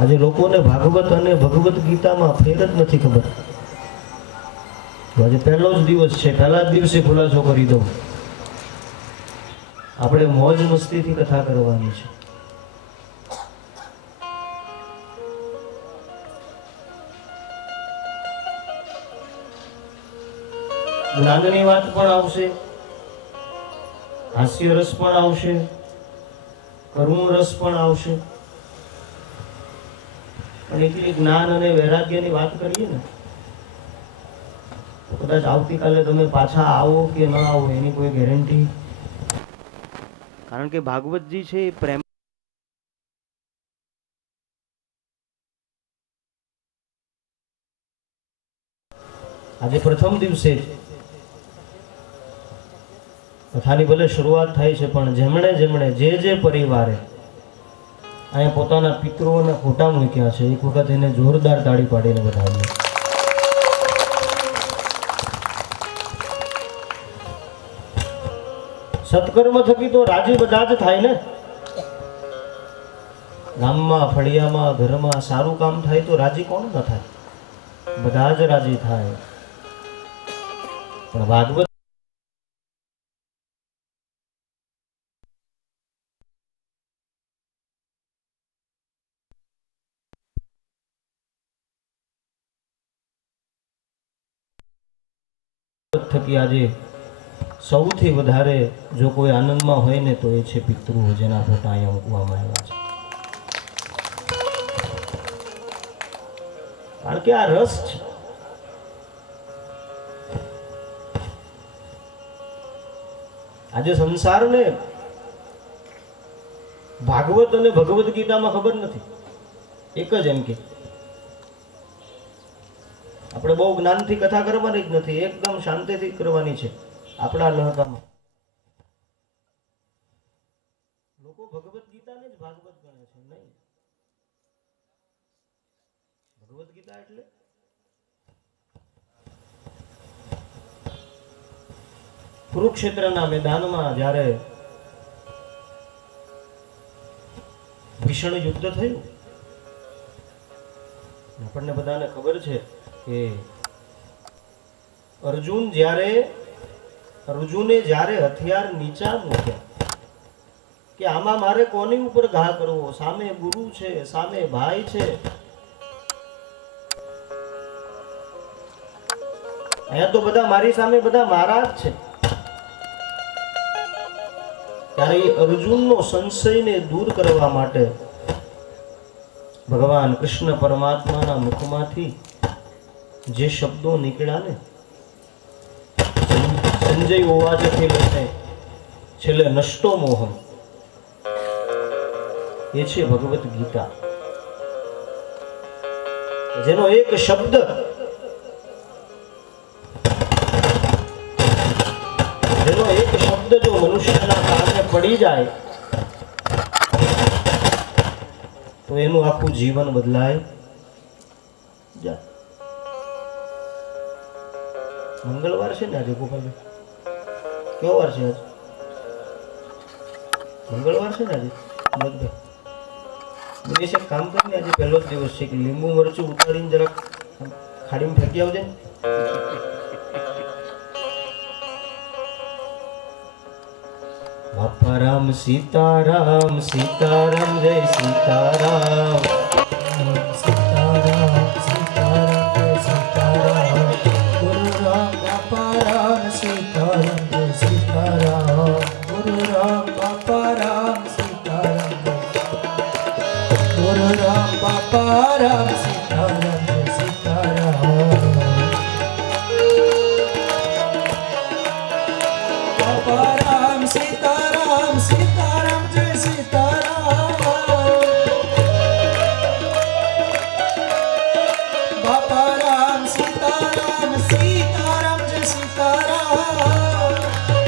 આજે લોકોને ભાગવત અને ભગવદ્ ગીતામાં ફેર જ નથી ખબર. આજે પહેલો જ દિવસ છે, પહેલા જ દિવસે ખુલાસો કરી દઉં, આપણે મોજ મસ્તીથી કથા કરવાની છે. જ્ઞાનની વાત પણ આવશે, હાસ્ય રસ પણ આવશે, કરુણ રસ પણ આવશે. પણ એટલી જ્ઞાન અને વૈરાગ્યની વાત કરીએ ને, કદાચ આવતીકાલે તમે પાછા આવો કે ન આવો એની કોઈ ગેરંટી. કારણ કે ભાગવતજી છે એ પ્રેમ. આજે પ્રથમ દિવસે કથાની ભલે શરૂઆત થાય છે, પણ જેમણે જેમણે જે પરિવારે અહીંયા પોતાના પિતૃઓના ફોટા મૂક્યા છે, એક વખત એને જોરદાર તાળી પાડીને વધાવીએ. સત્કર્મ થકી તો રાજી બધા જ થાય ને. ગામમાં, ફળિયામાં, ઘરમાં સારું કામ થાય તો રાજી કોણ ન થાય? બધા જ રાજી થાય. પણ ભાગવત થકી આજે સૌથી વધારે જો કોઈ આનંદમાં હોય ને તો એ છે પિતૃઓ, જેના ફોટા અહીંયા મૂકવામાં આવ્યા છે. કારણ કે આ રસ છે. આજે સંસારને ભાગવત અને ભગવદ્ ગીતામાં ખબર નથી. એક જ એમ કે આપણે બહુ જ્ઞાનથી કથા કરવાની જ નથી, એકદમ શાંતિથી કરવાની છે. આપણા લહકામાં લોકો ભગવદ્ ગીતાને જ ભાગવત ગણે છે. નહીં, ભગવદ્ ગીતા એટલે કુરુક્ષેત્રના મેદાનમાં જ્યારે ભીષણ યુદ્ધ થયું, આપણને બધાને ખબર છે કે અર્જુને જ્યારે હથિયાર નીચા મૂક્યા કે આમાં મારે કોની ઉપર ઘા કરવો, સામે ગુરુ છે, સામે ભાઈ છે, અહીંયા તો બધા મારી સામે બધા મારા જ છે. ત્યારે એ અર્જુનનો સંશયને દૂર કરવા માટે ભગવાન કૃષ્ણ પરમાત્માના મુખમાંથી જે શબ્દો નીકળ્યા ને, સંજય ઓવાચથી લઈને છેલ્લે નષ્ટો મોહમ, એ છે ભગવદ્ ગીતા. જેનો એક શબ્દ જો મનુષ્યના કાને પડી જાય તો એનું આખું જીવન બદલાય જાય. મંગળવાર છે ને આજે ગોપાલભાઈ? કયો વાર છે આજે? મંગળવાર છે ને આજે? મૃતભાઈ એક કામ કરીને આજે પહેલો જ દિવસ છે કે લીંબુ મરચું ઉતારીને જરાક ખાડીમાં ફેંકી આવજે. બાપા રામ સીતારામ, સીતારામ જય સીતારામ, સીતારામ સીતારામ જય સીતારામ, ગુરુ રામ બાપા રામ સીતારામ જય સીતારામ, ગુરુ રામ બાપા રામ સીતારામ, ગુરુ રામ બાપા રામ સીતારામ જય સીતારામ, બાપા રામ સીતારામ, સીતારામ જય સીતારામ, બાપા રામ સીતારામ, સીતારામ જય સીતારામ,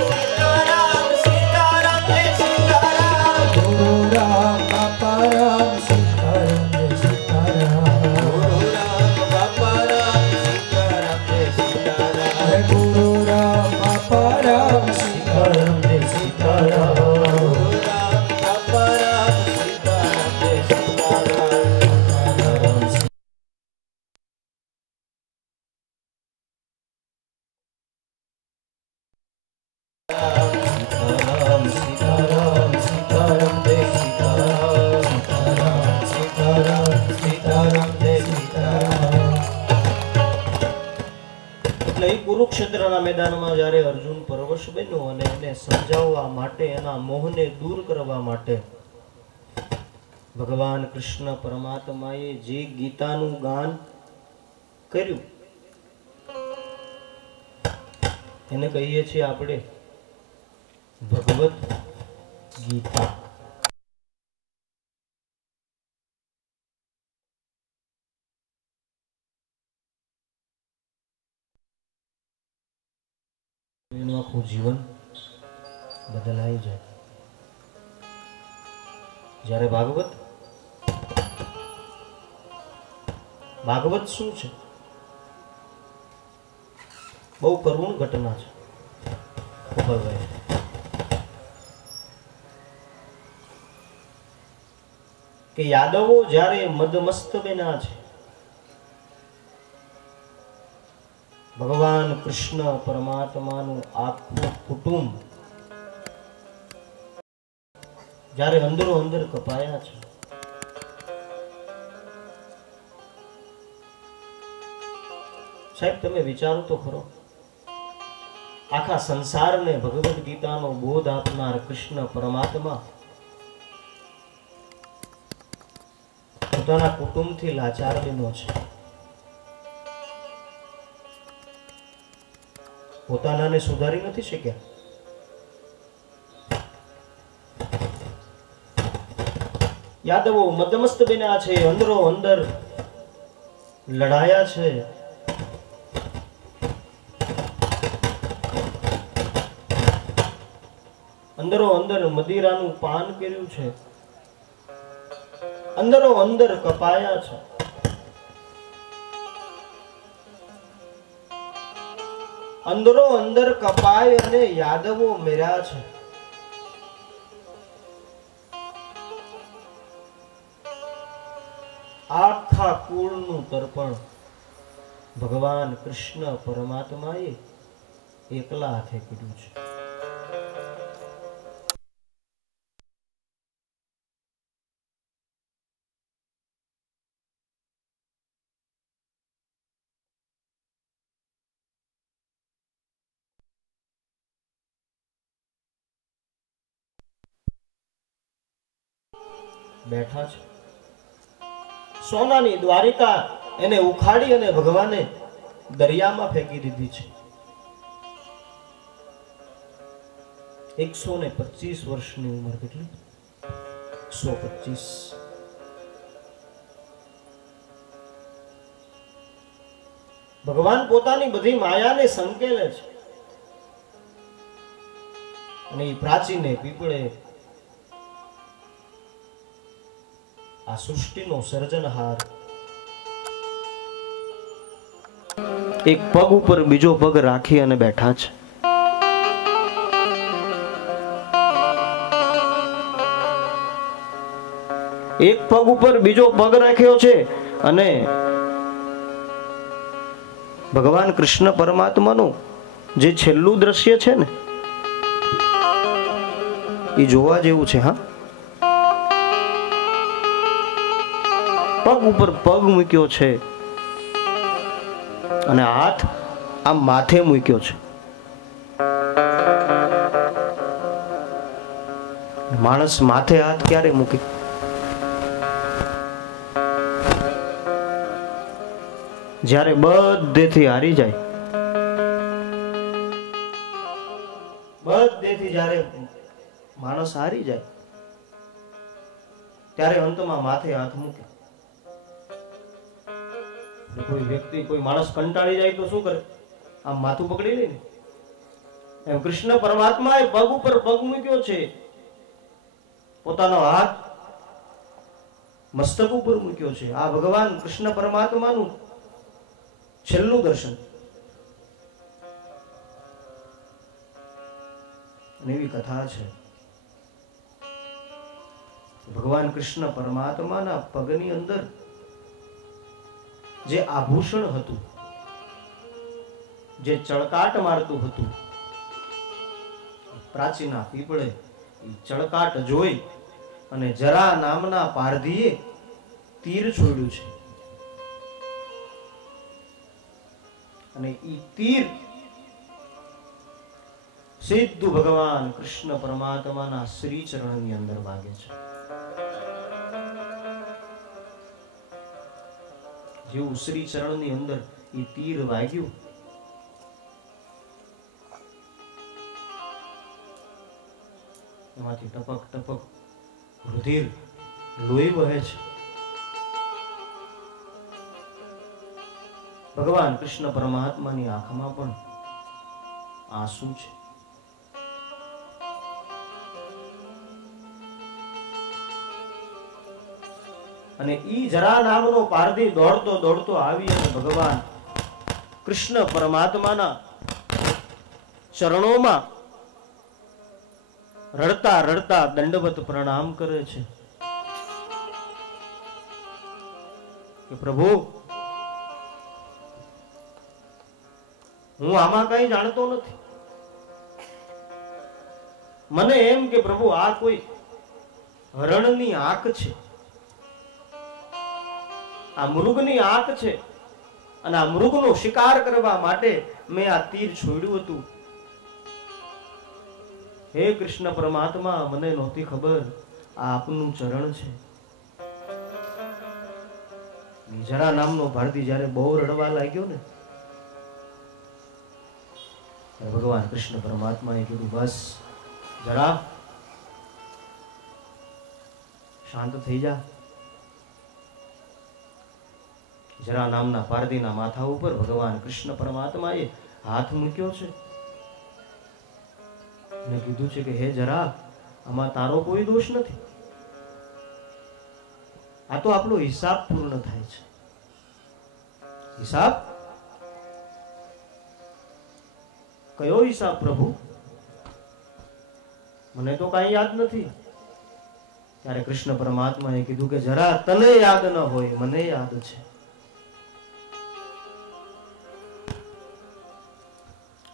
સીતારામ સીતારામ જય સીતારામ, ગુરુ રામ બાપા રામ સીતારામ જય સીતારામ, કુરુક્ષેત્રના મેદાનમાં જ્યારે અર્જુન પરવશ બન્યો અને એને સમજાવવા માટે, એના મોહને દૂર કરવા માટે ભગવાન કૃષ્ણ પરમાત્માએ જે ગીતાનું ગાન કર્યું એને કહીએ છીએ આપણે ભગવદ ગીતા. એનું આખું જીવન બદલાઈ જાય. જ્યારે ભાગવત શું છે? બહુ કરુણ ઘટના છે. કે યાદવો જ્યારે મદમસ્ત બન્યા છે, ભગવાન કૃષ્ણ પરમાત્માનું આખું કુટુંબ જ્યારે અંદરો અંદર કપાયા છે, સાહેબ તમે વિચારો તો ખરો, આખા સંસારને ભગવદ ગીતાનો બોધ આપનાર કૃષ્ણ પરમાત્મા પોતાના કુટુંબથી લાચાર બન્યો છે. પોતાનાને સુધારી નથી શક્યા. યાદવો મદમસ્ત બન્યા છે, અંદરો અંદર લડાયા છે. અંદરો અંદર મદિરાનું પાન કર્યું છે, અંદરો અંદર કપાયા છે. અંદરો અંદર કપાય અને યાદવો મેર્યા છે. આખા કુળનું તર્પણ ભગવાન કૃષ્ણ પરમાત્માએ એકલા હાથે કર્યું છે. બેઠા છે. સોનાની દ્વારિકા એને ઉખાડી અને ભગવાને દરિયામાં ફેંકી દીધી છે. 125 વર્ષની ઉંમર. કેટલી? 125. ભગવાન પોતાની બધી માયાને સંકેલે છે અને એ પ્રાચીને પીપળે આ સૃષ્ટિનો સર્જનહાર એક પગ ઉપર બીજો પગ રાખી અને બેઠા છે. એક પગ ઉપર બીજો પગ રાખ્યો છે અને ભગવાન કૃષ્ણ પરમાત્માનું જે છેલ્લું દ્રશ્ય છે ને એ જોવા જેવું છે. હા, પગ ઉપર પગ મૂક્યો છે અને હાથ આમ માથે મૂક્યો છે. માણસ માથે હાથ ક્યારે મૂકે? જ્યારે બધેથી હારી જાય, બધેથી જ્યારે માણસ હારી જાય ત્યારે અંતમાં માથે હાથ મૂકે. કોઈ વ્યક્તિ, કોઈ માણસ કંટાળી જાય તો શું કરે? આમ માથું પકડી લે ને. એમ કૃષ્ણ પરમાત્માએ પગ ઉપર પગ મૂક્યો છે, પોતાનો હાથ મસ્તક ઉપર મૂક્યો છે. આ ભગવાન કૃષ્ણ પરમાત્માનું છેલ્લું દર્શન. એવી કથા છે. ભગવાન કૃષ્ણ પરમાત્માના પગની અંદર જે આભૂષણ હતું, જે ચળકાટ મારતું હતું, પ્રાચીના પીપળે ચળકાટ જોઈ અને જરા નામના પારધીએ તીર છોડ્યું છે અને ઈ તીર સીધું ભગવાન કૃષ્ણ પરમાત્માના શ્રી ચરણની અંદર વાગે છે. જેવું શ્રી ચરણની અંદર એ તીર વાગ્યું, એમાંથી ટપક ટપક રુધિર લોહી વહે છે. ભગવાન કૃષ્ણ પરમાત્માની આંખમાં પણ આંસુ છે. અને ઈ જરા નામનો પારધી દોડતો દોડતો આવી અને ભગવાન કૃષ્ણ પરમાત્માના ચરણોમાં રડતા રડતા દંડવત પ્રણામ કરે છે કે પ્રભુ, હું આમાં કઈ જાણતો નથી. મને એમ કે પ્રભુ આ કોઈ હરણની આંખ છે, આ મૃગની આંખ છે, અને આ મૃગનો શિકાર કરવા માટે મેં આ તીર છોડ્યું હતું. હે કૃષ્ણ પરમાત્મા, મને નહોતી ખબર આ આપનું ચરણ છે. જરા નામનો ભારતી જયારે બહુ રડવા લાગ્યો ને, ભગવાન કૃષ્ણ પરમાત્માએ કીધું, બસ જરા શાંત થઈ જા. જરા નામના પારધીના માથા ઉપર ભગવાન કૃષ્ણ પરમાત્માએ હાથ મૂક્યો છે અને કીધું છે કે હે જરા, આમાં તારો કોઈ દોષ નથી. આ તો આપણો હિસાબ પૂર્ણ થાય છે. હિસાબ? કયો હિસાબ પ્રભુ? મને તો કઈ યાદ નથી. ત્યારે કૃષ્ણ પરમાત્માએ કીધું કે જરા તને યાદ ન હોય, મને યાદ છે.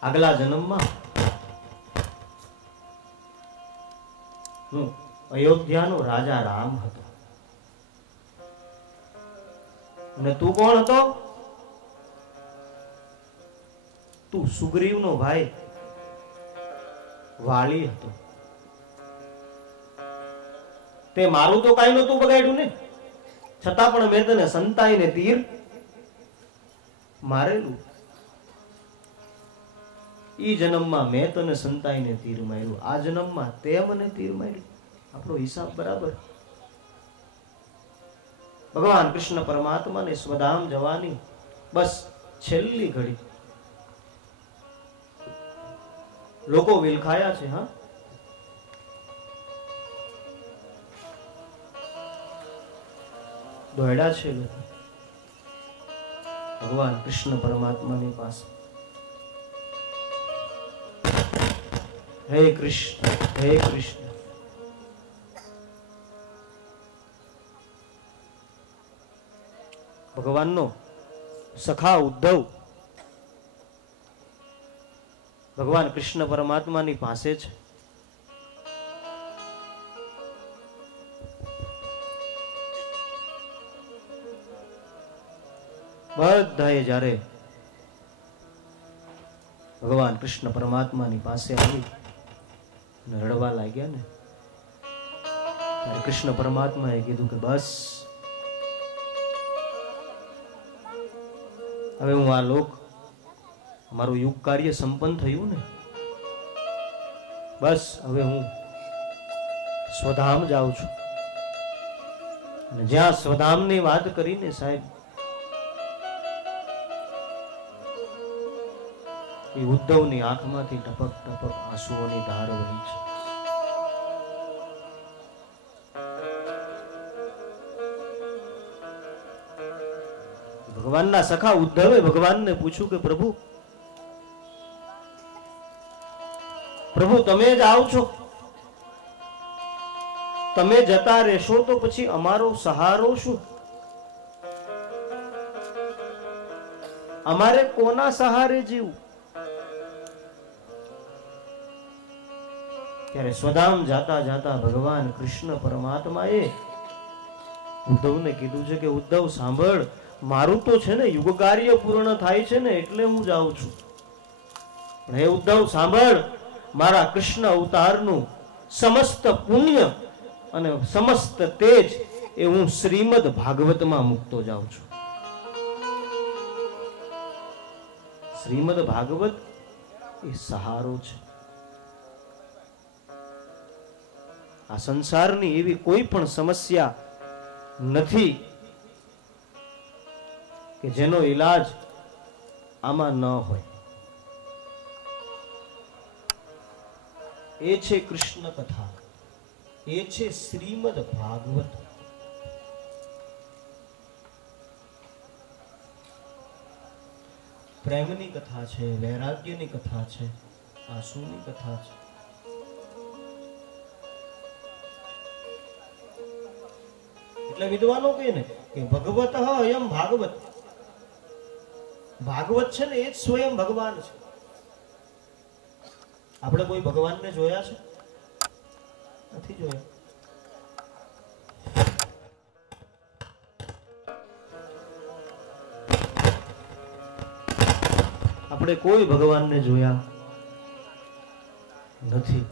આગલા જન્મમાં હું અયોધ્યાનો રાજા રામ હતો. અને તું કોણ હતો? તું સુગ્રીવનો ભાઈ વાલી હતો. તે મારું તો કઈ નતું બગાડ્યું ને, છતાં પણ મેં તને સંતાઈને તીર મારેલું. ઈ જન્મમાં મેં તને સંતાઈને તીર માર્યું, આ જન્મમાં તે મને તીર માર્યું. આપણો હિસાબ બરાબર. ભગવાન કૃષ્ણ પરમાત્માને સ્વધામ જવાની બસ છેલ્લી ઘડી. લોકો વિલખાયા છે. હા, દોડ્યા છે લોકો ભગવાન કૃષ્ણ પરમાત્માની પાસે. હે કૃષ્ણ, હે કૃષ્ણ. ભગવાનનો સખા ઉદ્ધવ ભગવાન કૃષ્ણ પરમાત્માની પાસે છે. બધાએ જ્યારે ભગવાન કૃષ્ણ પરમાત્માની પાસે આવી રડવા લાગ્યા ને, ત્યારે કૃષ્ણ પરમાત્માએ કીધું કે બસ હવે હું આ લોક મારું યુગ કાર્ય સંપન્ન થયું ને, બસ હવે હું સ્વધામ જાઉં છું. અને જ્યાં સ્વધામની વાત કરીને સાહેબ, એ ઉદ્ધવની આંખમાંથી ટપક ટપક આંસુઓની ધાર વહી છે. ભગવાનના સખા ઉદ્ધવે ભગવાનને પૂછ્યું કે પ્રભુ, પ્રભુ તમે જ આવ છો, તમે જતા રહેશો તો પછી અમારો સહારો શું? અમારે કોના સહારે જીવવું? ત્યારે સ્વધામ જાતા જાતા ભગવાન કૃષ્ણ પરમાત્માએ ઉદ્ધવને કીધું છે કે ઉદ્ધવ સાંભળ, મારું તો છે ને યુગ કાર્ય પૂર્ણ થાય છે ને એટલે હું જાઉં છું. હે ઉદ્ધવ સાંભળ, મારા કૃષ્ણ અવતારનું સમસ્ત પુણ્ય અને સમસ્ત તેજ એ હું શ્રીમદ ભાગવતમાં મૂકતો જાઉં છું. શ્રીમદ ભાગવત એ સહારો છે. આ સંસારની એવી કોઈ પણ સમસ્યા નથી કે જેનો ઈલાજ આમાં ન હોય. એ છે કૃષ્ણ કથા, એ છે શ્રીમદ ભાગવત. પ્રેમની કથા છે, વૈરાગ્યની કથા છે, આંસુની કથા છે. એટલે વિદ્વાનો કહે ને કે ભગવત અયમ ભાગવત. ભાગવત છે ને એ જ સ્વયં ભગવાન છે. આપણે કોઈ ભગવાનને જોયા છે? નથી જોયા. આપણે કોઈ ભગવાનને જોયા નથી.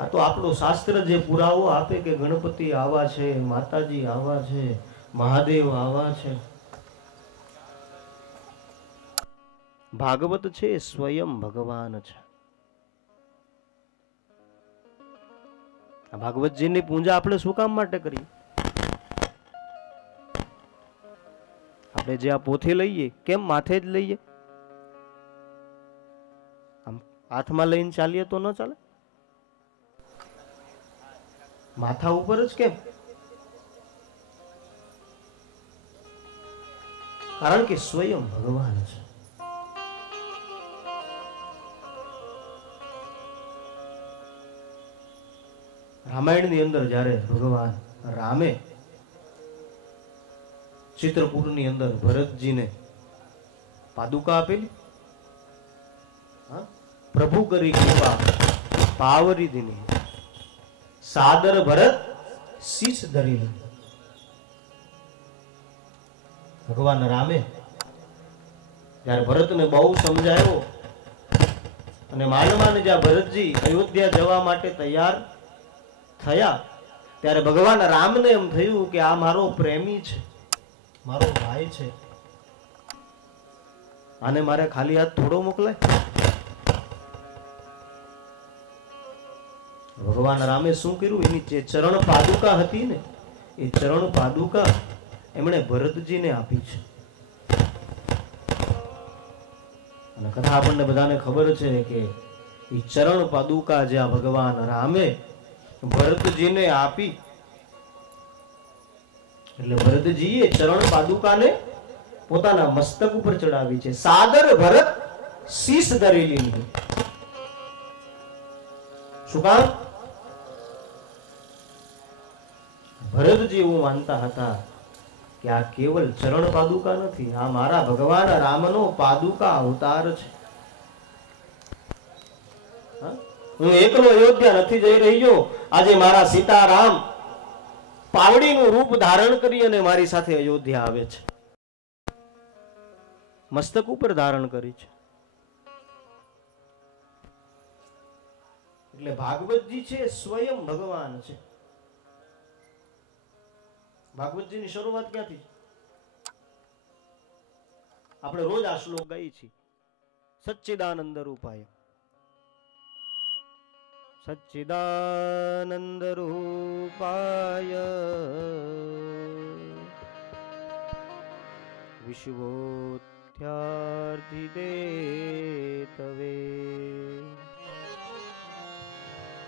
આ તો આપણો શાસ્ત્ર જે પુરાવો આપે કે ગણપતિ આવા છે, માતાજી આવા છે, મહાદેવ આવા છે. ભાગવત છે સ્વયં ભગવાન છે. આ ભાગવતજીની પૂજા આપણે શું કામ માટે કરીએ? આપણે જે આ પોથી લઈએ કેમ માથે જ લઈએ? આમ હાથમાં લઈને ચાલીએ તો ન ચાલે? માથા ઉપર જ કેમ? કારણ કે સ્વયં ભગવાન છે. રામાયણની અંદર જ્યારે ભગવાન રામે ચિત્રકૂટની અંદર ભરતજીને પાદુકા આપેલી, પ્રભુ કરી કૃપા પાવરી દીની, સાદર ભરત શીશ ધરી. ભગવાન રામે જ્યારે ભરતને બહુ સમજાયો અને માનવાને જ્યાં ભરતજી અયોધ્યા જવા માટે તૈયાર થયા ત્યારે ભગવાન રામને એમ થયું કે આ મારો પ્રેમી છે, મારો ભાઈ છે, આને મારે ખાલી હાથ થોડો મોકલાય. ભગવાન રામે શું કર્યું? એની જે ચરણ પાદુકા હતી ને એ ચરણ પાદુકા એમણે ભરતજીને આપી છે. અને કથા આપણને બધાને ખબર છે કે એ ચરણ પાદુકા જ્યાં ભગવાન રામે ભરતજીને આપી એટલે ભરતજીએ ચરણ પાદુકાને પોતાના મસ્તક ઉપર ચડાવી છે. સાદર ભરત શીશ ધરેલી. શું કામ? ભરતજી એવું માનતા હતા કે આ કેવલ ચરણ પાદુકા નથી, આ મારા ભગવાન રામનો પાદુકા અવતાર છે. હું એકલો અયોધ્યા નથી જઈ રહ્યો. આજે મારા સીતારામ પાવડીનું રૂપ ધારણ કરી અને મારી સાથે અયોધ્યા આવે છે. મસ્તક ઉપર ધારણ કરી છે. એટલે ભાગવતજી છે સ્વયં ભગવાન છે. ભાગવતજીની શરૂઆત ક્યાંથી? આપણે રોજ આ શ્લોક ગાઈએ છીએ, સચ્ચિદાનંદ રૂપાય. સચ્ચિદાનંદ રૂપાય વિશ્વોત્થાર્થિદેતવે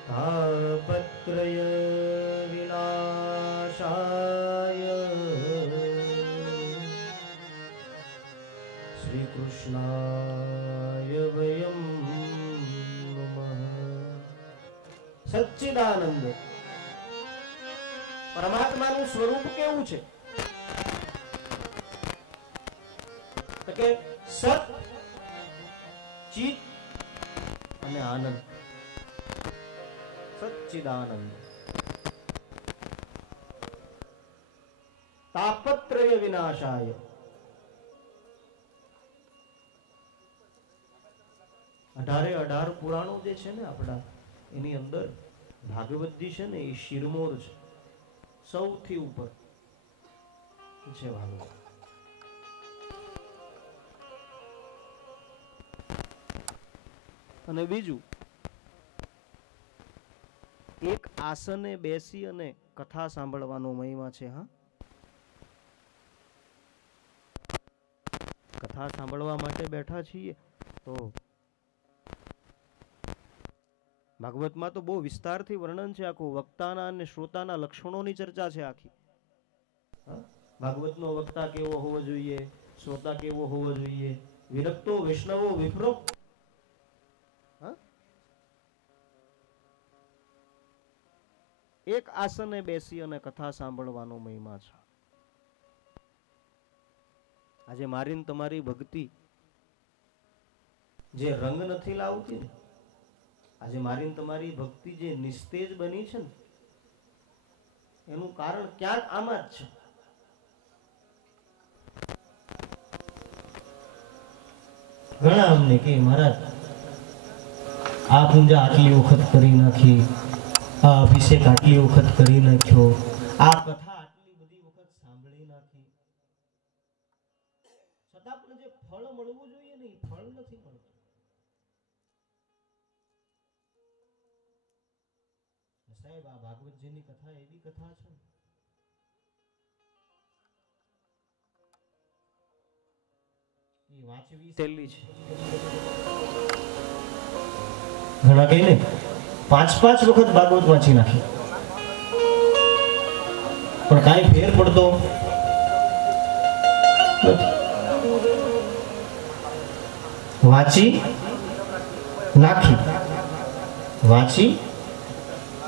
તાપત્રય વિનાશાય શ્રી કૃષ્ણાય વયમ નમઃ. સચ્ચિદાનંદ પરમાત્માનું સ્વરૂપ કેવું છે? કે સત, ચિત અને આનંદ. સચ્ચિદાનંદ. તાપત્રય વિનાશાય. 18 પુરાણો જે છે ને આપણા, એની અંદર ભાગવતજી છે ને એ શિરમોર છે, સૌથી ઉપર છે ભાગવત. અને બીજું, એક આસને બેસી અને કથા સાંભળવાનો મહિમા છે. હા, કથા સાંભળવા માટે બેઠા છીએ તો ભાગવતમાં તો બહુ વિસ્તારથી વર્ણન છે આખું. વક્તાના અને શ્રોતાના લક્ષણોની ચર્ચા છે આખી. ભાગવતનો વક્તા કેવો હોવો જોઈએ, શ્રોતા કેવો હોવો જોઈએ, વિરક્તો વૈષ્ણવો વિપ્રો. એક આસને બેસી અને કથા સાંભળવાનો મહિમા છે. આજે મારી તમારી ભક્તિ જે રંગ નથી લાવતી ને, આજે મારી તમારી ભક્તિ જે નિસ્તેજ બની છે ને, એનું કારણ ક્યાંક આમાં જ છે. ઘણા અમને કે મહારાજ આ પૂજા આટલી વખત કરી નાખી, આ અભિષેક આટલી વખત કરી નાખ્યો, આ કથા આટલી બધી વખત સાંભળી નાખી, છતાં પણ જે ફળ મળવું જોઈએ ને એ ફળ નથી મળતું. સાહેબ, આ ભાગવતજીની કથા એવી કથા છે એ વાંચવી સહેલી છે. ઘણા કહે ને 5 વખત ભાગવત વાંચી નાખી પણ કાંઈ ફેર પડતો વાંચી નાખી, વાંચી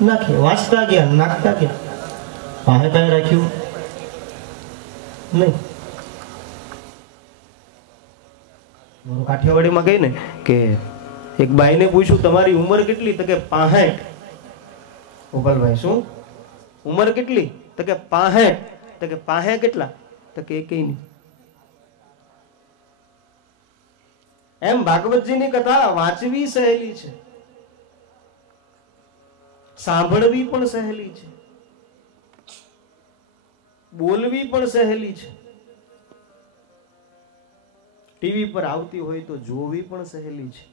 નાખી, વાંચતા ગયા નાખતા ગયા, પાસે કાંઈ રાખ્યું નહીં. કાઠિયાવાડીમાં કહી ને કે એક બાઈને પૂછ્યું તમારી ઉંમર કેટલી? તો કે 65. ગોપાલભાઈ શું ઉંમર કેટલી? તો કે 65. તો કે 65 કેટલા? તો કે એકેય નહીં. એમ ભાગવતજીની કથા વાંચવી સહેલી છે, સાંભળવી પણ સહેલી છે, બોલવી પણ સહેલી છે, ટીવી પર આવતી હોય તો જોવી પણ સહેલી છે,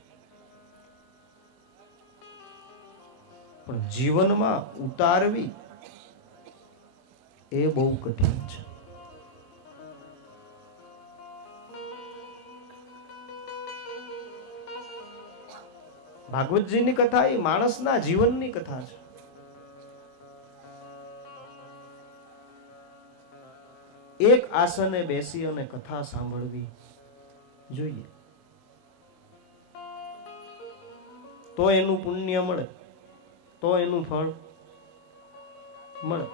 પણ જીવનમાં ઉતારવી એ બહુ કઠિન છે. ભાગવતજીની કથા એ માણસના જીવનની કથા છે. એક આસને બેસી અને કથા સાંભળવી જોઈએ તો એનું પુણ્ય મળે, તો એનું ફળ મળે.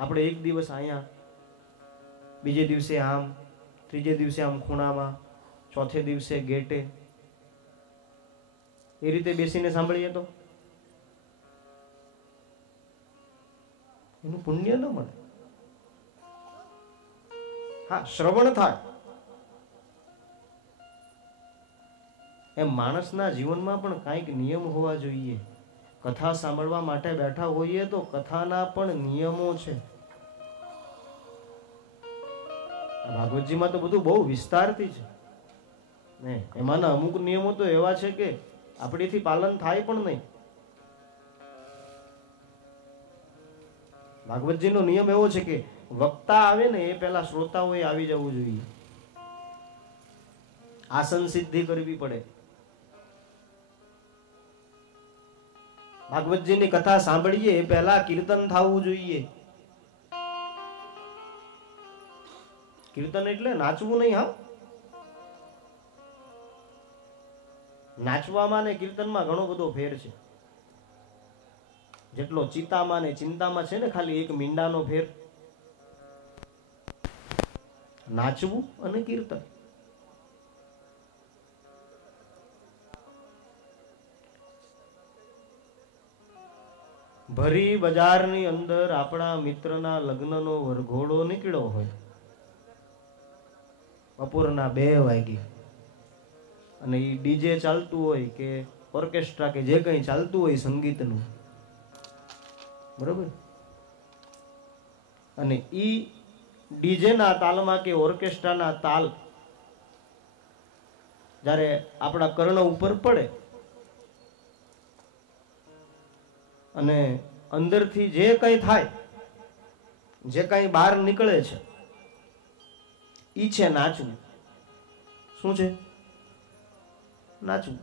આપણે એક દિવસ અહીંયા, બીજે દિવસે આમ, ત્રીજે દિવસે આમ ખૂણામાં, ચોથે દિવસે ગેટે, એ રીતે બેસીને સાંભળીએ તો એનું પુણ્ય ન મળે. હા, શ્રવણ થાય. એમ માણસના જીવનમાં પણ કાંઈક નિયમ હોવા જોઈએ. કથા સાંભળવા માટે બેઠા હોઈએ તો કથાના પણ નિયમો છે. ભાગવતજીમાં તો બધું બહુ વિસ્તારથી છે ને, એમાંના અમુક નિયમો તો એવા છે કે આપણીથી પાલન થાય પણ નહીં. ભાગવતજીનો નિયમ એવો છે કે વક્તા આવે ને એ પહેલા શ્રોતાઓએ આવી જવું જોઈએ. આસન સિદ્ધિ કરવી પડે. ભાગવતજીની કથા સાંભળીએ એ પહેલા કીર્તન થવું જોઈએ. કીર્તન એટલે નાચવું નહીં. હા, નાચવામાં ને કીર્તનમાં ઘણો બધો ફેર છે. જેટલો ચિતામાં ને ચિંતામાં છે ને ખાલી એક મીંડાનો ફેર. નાચવું અને કીર્તન. ભરી બજારની અંદર આપણા મિત્રના લગ્નનો વરઘોડો નીકળ્યો હોય, બપોરના 2 વાગે, અને એ ડીજે ચાલતું હોય કે ઓર્કેસ્ટ્રા કે જે કંઈ ચાલતું હોય સંગીતનું, બરોબર, અને એ ડીજેના તાલમાં કે ઓર્કેસ્ટ્રાના તાલ જ્યારે આપણા કર્ણ ઉપર પડે અને અંદરથી જે કંઈ થાય, જે કંઈ બહાર નીકળે છે, ઈ છે નાચવું. શું છે? નાચવું.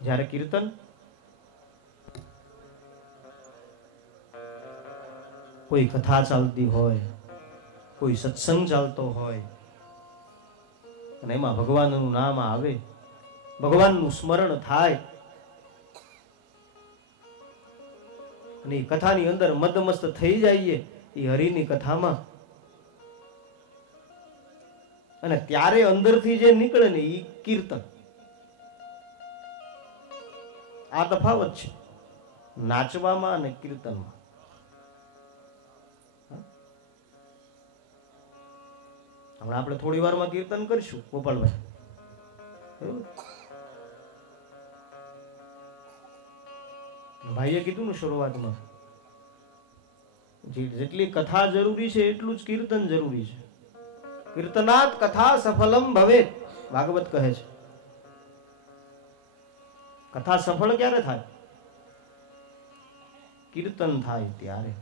જ્યારે કીર્તન, કોઈ કથા ચાલતી હોય, કોઈ સત્સંગ ચાલતો હોય અને એમાં ભગવાનનું નામ આવે, ભગવાનનું સ્મરણ થાય અને એ કથાની અંદર મદમસ્ત થઈ જઈએ એ હરિની કથામાં, અને ત્યારે અંદરથી જે નીકળે ને એ કીર્તન. આ તફાવત છે નાચવામાં અને કીર્તનમાં. હમણાં આપણે થોડી વારમાં કીર્તન કરીશું ગોપાલભાઈ, ભાઈએ કીધું ને શરૂઆતમાં, જેટલી કથા જરૂરી છે એટલું જ કીર્તન જરૂરી છે. કીર્તનાત કથા સફલમ ભવેત, ભાગવત કહે છે. કથા સફળ ક્યારે થાય? કીર્તન થાય ત્યારે.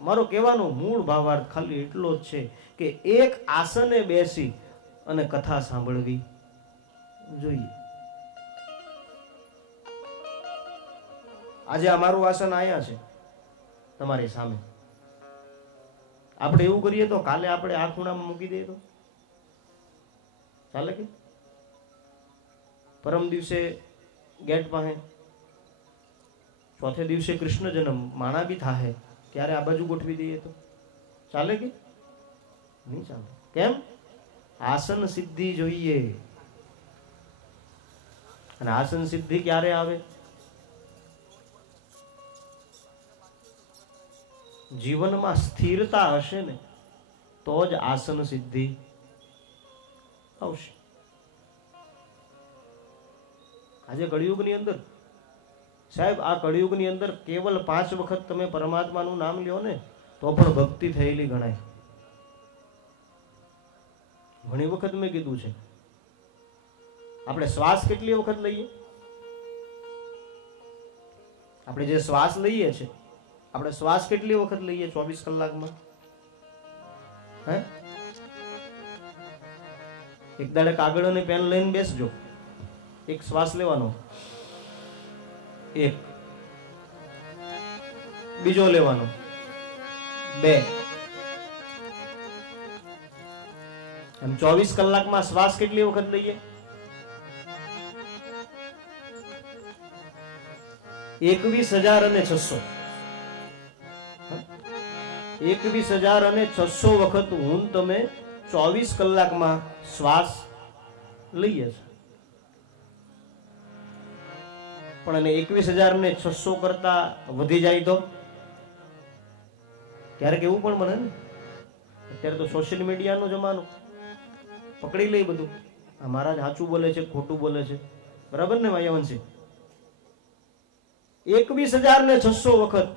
મારો કહેવાનો મૂળ ભાવાર્થ ખાલી એટલો જ છે કે એક આસને બેસી અને કથા સાંભળવી જોઈએ. આજે અમારું આસન આયા છે તમારી સામે. આપણે એવું કરીએ તો કાલે આપણે આ ખૂણામાં મૂકી દઈએ તો ચાલે કે? પરમ દિવસે ગેટ પાસે, ચોથે દિવસે કૃષ્ણ જન્મ, માણા બી થાહે, ત્યારે આ બાજુ ગોઠવી દઈએ તો ચાલે કે નહીં ચાલે? કેમ? આસન સિદ્ધિ જોઈએ. અને આસન સિદ્ધિ ક્યારે આવે? જીવનમાં સ્થિરતા હશે ને તો જ આસન સિદ્ધિ આવશે. આજે કળિયુગની અંદર સાહેબ, આ કળિયુગની અંદર કેવલ 5 વખત તમે પરમાત્માનું નામ લ્યો ને તો પણ ભક્તિ થયેલી ગણાય. ઘણી વખત મેં કીધું છે, આપણે શ્વાસ કેટલી વખત લઈએ? આપણે જે શ્વાસ લઈએ છે, આપણે શ્વાસ કેટલી વખત લઈએ 24 કલાકમાં? હે? એક દાડે કાગળ અને પેન લઈને બેસજો. એક શ્વાસ લેવાનો, એક, બીજો લેવાનો, 2, એમ 24 કલાકમાં શ્વાસ કેટલી વખત લઈએ? 21,600. 21,600 વખત હું તમે 24 કલાકમાં શ્વાસ લઈએ છે. પણ એને 21,600 કરતા વધી જાય તો ક્યારેક એવું પણ બને ને. અત્યારે તો સોશિયલ મીડિયાનો જમાનો, પકડી લઈ બધું. આ મહારાજ સાચું બોલે છે, ખોટું બોલે છે, બરાબર ને માયાવંશી? 21,600 વખત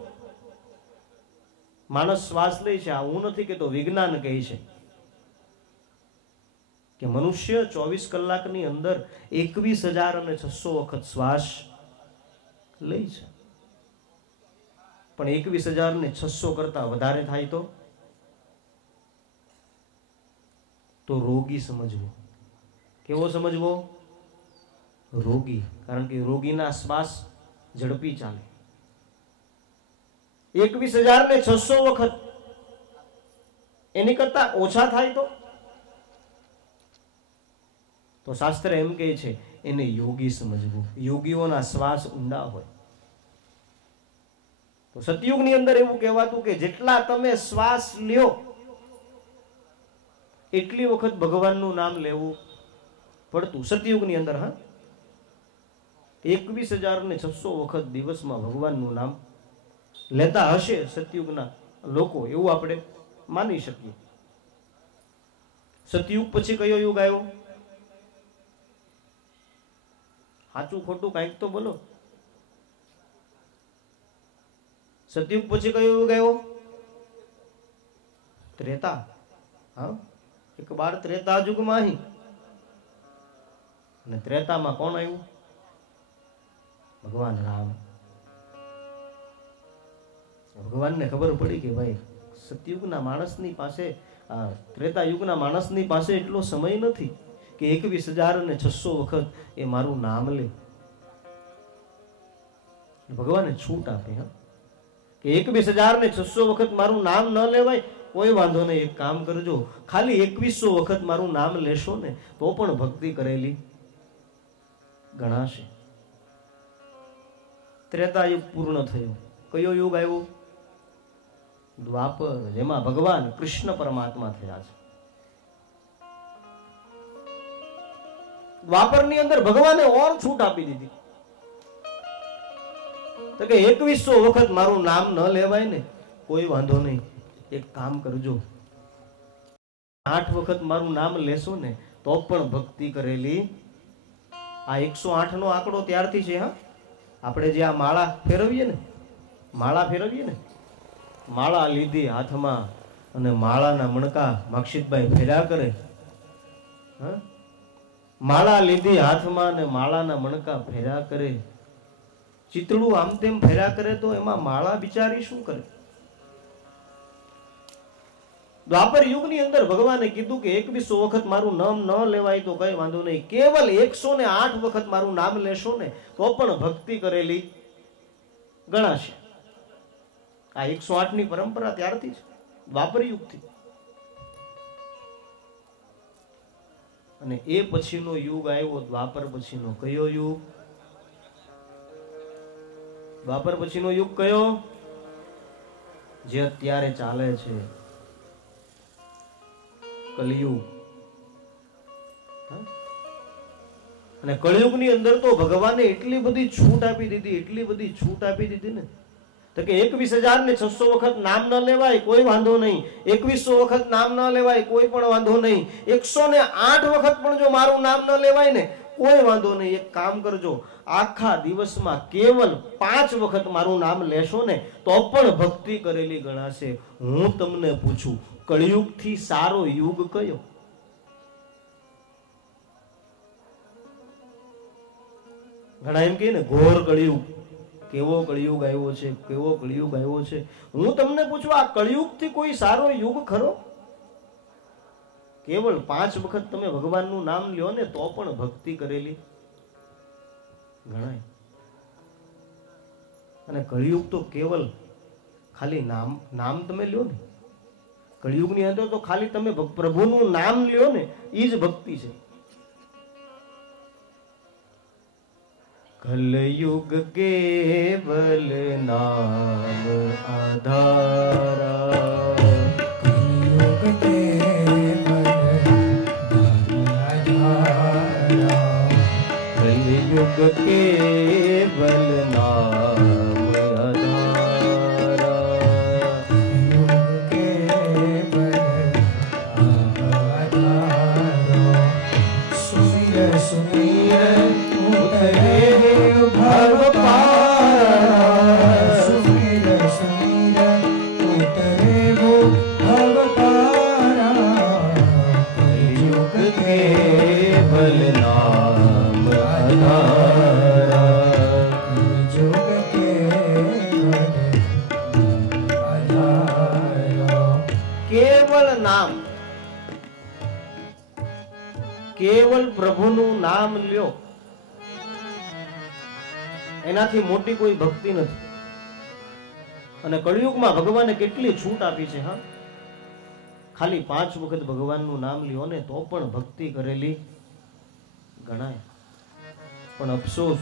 માણસ શ્વાસ લે છે. આ હું નથી કેતો, વિજ્ઞાન કહે છે કે મનુષ્ય 24 કલાકની અંદર 21,600 વખત શ્વાસ લે છે. પણ 21,600 કરતા વધારે થાય તો રોગી સમજવો. કેવો સમજવો? રોગી. કારણ કે રોગીના શ્વાસ ઝડપી ચાલે. 21,600 વખત એની કરતા ઓછા થાય તો શાસ્ત્ર એમ કહે છે એને યોગી સમજવું. યોગીઓના શ્વાસ ઊંડા હોય. તો સતયુગની અંદર એવું કહેવાતું કે જેટલા તમે શ્વાસ લ્યો એટલી વખત ભગવાનનું નામ લેવું પડતું સતયુગની અંદર. હા, 21,600 વખત દિવસમાં ભગવાનનું નામ લેતા હશે સતયુગના લોકો, એવું આપણે માની શકીએ. સતયુગ પછી કયો યુગ આવ્યો? સાચું ખોટું કાંઈક તો બોલો. સતયુગ પછી કયો યુગ આવ્યો? ત્રેતા. હા, એક બાર ત્રેતા યુગમાં અહીં. અને ત્રેતામાં કોણ આવ્યું? ભગવાન રામ. ભગવાનને ખબર પડી કે ભાઈ સતયુગના માણસની પાસે, ત્રેતા યુગના માણસની પાસે એટલો સમય નથી કે 21,600 વખત એ મારું નામ લે. ભગવાને છૂટ આપી, હા, કે 21,600 વખત મારું નામ ન લેવાય, કોઈ વાંધો નહીં, એક કામ કરજો, ખાલી 2100 વખત મારું નામ લેશો ને તો પણ ભક્તિ કરેલી ગણાશે. ત્રેતા યુગ પૂર્ણ થયો. કયો યુગ આવ્યો? દ્વાપર, જેમાં ભગવાન કૃષ્ણ પરમાત્મા થયા છે. દ્વાપરની અંદર ભગવાને ઓર છૂટ આપી દીધી તો કે 2100 વખત મારું નામ ન લેવાય ને કોઈ વાંધો નહીં, એક કામ કરજો, 8 વખત મારું નામ લેશો ને તો પણ ભક્તિ કરેલી. આ 108 નો આંકડો ત્યારથી છે. હા, આપણે જે આ માળા ફેરવીએ ને, માળા લીધી હાથમાં અને માળાના મણકા માક્ષિતભાઈ ફેર્યા કરે. હા, માળા લીધી હાથમાં અને માળાના મણકા ફેર્યા કરે. ચિતડું આમ તેમ ફેર્યા કરે તો એમાં માળા બિચારી શું કરે? દ્વાપર યુગની અંદર ભગવાને કીધું કે 2100 વખત મારું નામ ન લેવાય તો કઈ વાંધો નહીં, કેવલ 108 વખત મારું નામ લેશો ને તો પણ ભક્તિ કરેલી ગણાશે. આ 108 ની પરંપરા ત્યારથી છે, દ્વાપર યુગથી. અને એ પછીનો યુગ આવ્યો દ્વાપર પછીનો. કયો યુગ? દ્વાપર પછીનો યુગ કયો? જે અત્યારે ચાલે છે, કલિયુગ. અને કળિયુગની અંદર તો ભગવાને એટલી બધી છૂટ આપી દીધી ને તો કે 21,600 વખત નામ ન લેવાય કોઈ વાંધો નહીં, 2100 વખત નામ ન લેવાય કોઈ પણ વાંધો નહીં, 108 વખત પણ જો મારું નામ ન લેવાય ને કોઈ વાંધો નહીં, એક કામ કરજો, આખા દિવસમાં કેવલ 5 વખત મારું નામ લેશો ને તો પણ ભક્તિ કરેલી ગણાશે. હું તમને પૂછું, કળિયુગ થી સારો યુગ કયો? ઘણા એમ કહે ને ઘોર કળિયુગ. કેવો કળિયુગ આવ્યો છે, કેવો કળિયુગ આવ્યો છે. હું તમને પૂછું, આ કળિયુગ થી કોઈ સારો યુગ ખરો? કેવળ 5 વખત તમે ભગવાનનું નામ લ્યો ને તો પણ ભક્તિ કરેલી ગણાય. અને કળિયુગ તો કેવલ ખાલી નામ તમે લ્યો ને, કળિયુગની અંદર તો ખાલી તમે પ્રભુનું નામ લ્યો ને એ જ ભક્તિ છે. કલયુગ કેવલ નામ આધારા, કલયુગ કેવલ નામ આધારા, કલયુગ કેવલ નામ કેવલ પ્રભુનું નામ લ્યો, એનાથી મોટી કોઈ ભક્તિ નથી. અને કળિયુગમાં ભગવાને કેટલી છૂટ આપી છે. હા, ખાલી 5 વખત ભગવાનનું નામ લ્યો ને તો પણ ભક્તિ કરેલી ગણાય. પણ અફસોસ,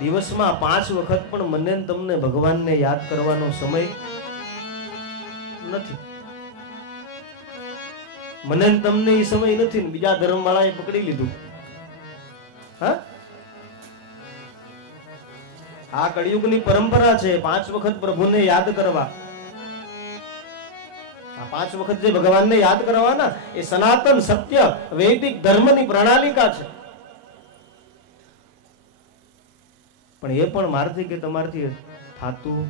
દિવસમાં 5 વખત પણ મને તમને ભગવાનને યાદ કરવાનો સમય નથી. મને તમને એ સમય નથી ને બીજા ધર્મ વાળાએ પકડી લીધું. હા, આ કળિયુગની પરંપરા છે 5 વખત પ્રભુને યાદ કરવા. 5 વખત જે ભગવાનને યાદ કરવાના એ સનાતન સત્ય વૈદિક ધર્મની પ્રણાલિકા છે. પણ એ પણ મારથી કે તમારથી થાતું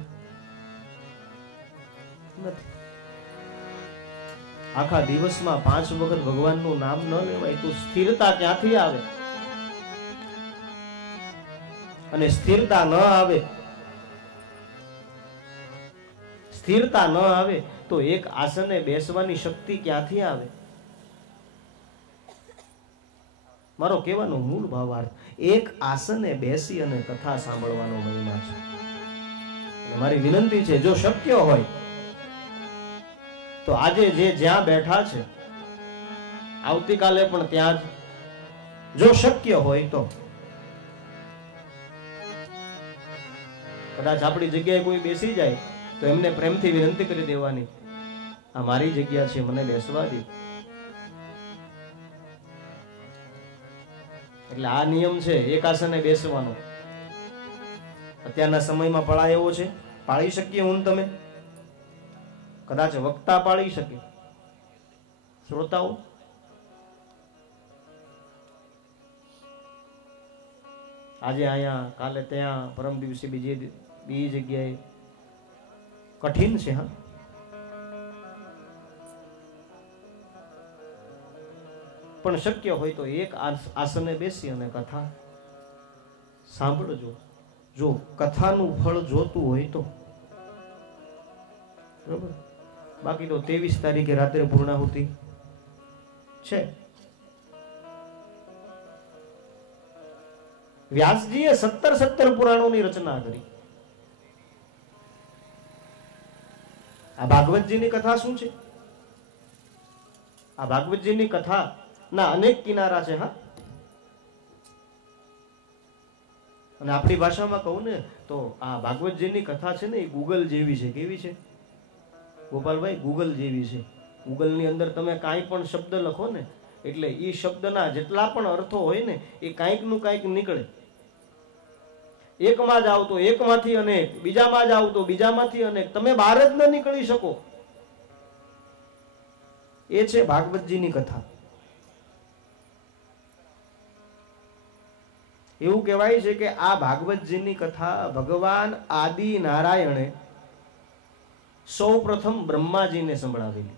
નથી. આખા દિવસમાં 5 વખત ભગવાનનું નામ ન લેવાય તો સ્થિરતા ક્યાંથી આવે? અને સ્થિરતા ન આવે, સ્થિરતા ન આવે તો એક આસને બેસવાની શક્તિ ક્યાંથી આવે? મારો કહેવાનો મૂળ ભાવાર્થ, એક આસને બેસી અને કથા સાંભળવાનો મહિમા છે. મારી વિનંતી છે, જો શક્ય હોય તો આજે જે જ્યાં બેઠા છે આવતીકાલે પણ ત્યાં જ, જો શક્ય હોય તો. કદાચ આપણી જગ્યાએ કોઈ બેસી જાય તો એમને પ્રેમથી વિનંતી કરી દેવાની, આ મારી જગ્યા છે, મને બેસવા દે. એટલે આ નિયમ છે એક આસને બેસવાનો. અત્યારના સમયમાં પળાય એવો છે, પાળી શકીએ હું તમે? કદાચ વક્તા પાળી શકે, શ્રોતાઓ આજે અહીંયા, કાલે ત્યાં, પરમ દિવસે બીજી જગ્યાએ. કઠિન છે. હા, પણ શક્ય હોય તો એક આસને બેસી અને કથા સાંભળજો. જો કથાનું ફળ જોતું હોય તો બરોબર. બાકી તો 23 તારીખે રાત્રે પૂર્ણાહુતિ છે. વ્યાસજીએ 17 પુરાણોની રચના કરી. આ ભાગવતજીની કથા શું છે? આ ભાગવતજીની કથા ના અનેક કિનારા છે. હા, અને આપણી ભાષામાં કહું ને તો આ ભાગવતજીની કથા છે ને એ ગૂગલ જેવી છે. કેવી છે ગોપાલભાઈ? ગૂગલ જેવી છે. ગૂગલની અંદર તમે કાંઈ પણ શબ્દ લખો ને એટલે એ શબ્દના જેટલા પણ અર્થો હોય ને એ કાંઈકનું કાંઈક નીકળે. એકમાં જાવ તો એકમાંથી અનેક, બીજામાં જાવ તો બીજામાંથી અનેક, તમે બહાર જ ન નીકળી શકો. એ છે ભાગવતજીની કથા. એવું કહેવાય છે કે આ ભાગવતજીની કથા ભગવાન આદિ નારાયણે સૌ પ્રથમ બ્રહ્માજીને સંભળાવેલી.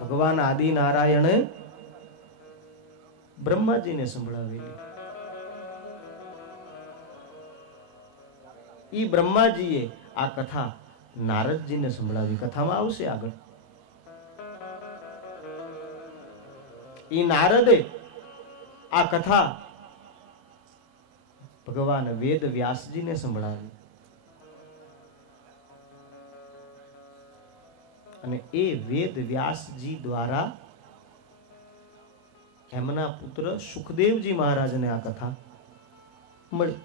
ભગવાન આદિ નારાયણે બ્રહ્માજીને સંભળાવેલી. ઈ બ્રહ્માજીએ આ કથા નારદજીને સંભળાવી. કથામાં આવશે આગળ. ઈ નારદે આ કથા ભગવાન વેદ વ્યાસજીને સંભળાવી. અને એ વેદ વ્યાસજી દ્વારા એમના પુત્ર સુખદેવજી મહારાજને આ કથા મળી.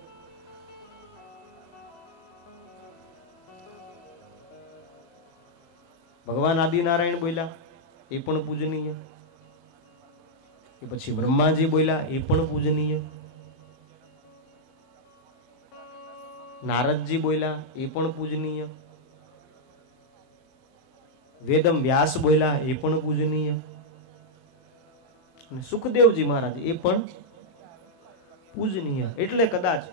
ભગવાન આદિનારાયણ બોલ્યા એ પણ પૂજનીય, એ પછી બ્રહ્માજી બોલ્યા એ પણ પૂજનીય, નારદજી બોલ્યા એ પણ પૂજનીય, વેદમ વ્યાસ બોલ્યા એ પણ પૂજનીય, અને સુખદેવજી મહારાજ એ પણ પૂજનીય. એટલે કદાચ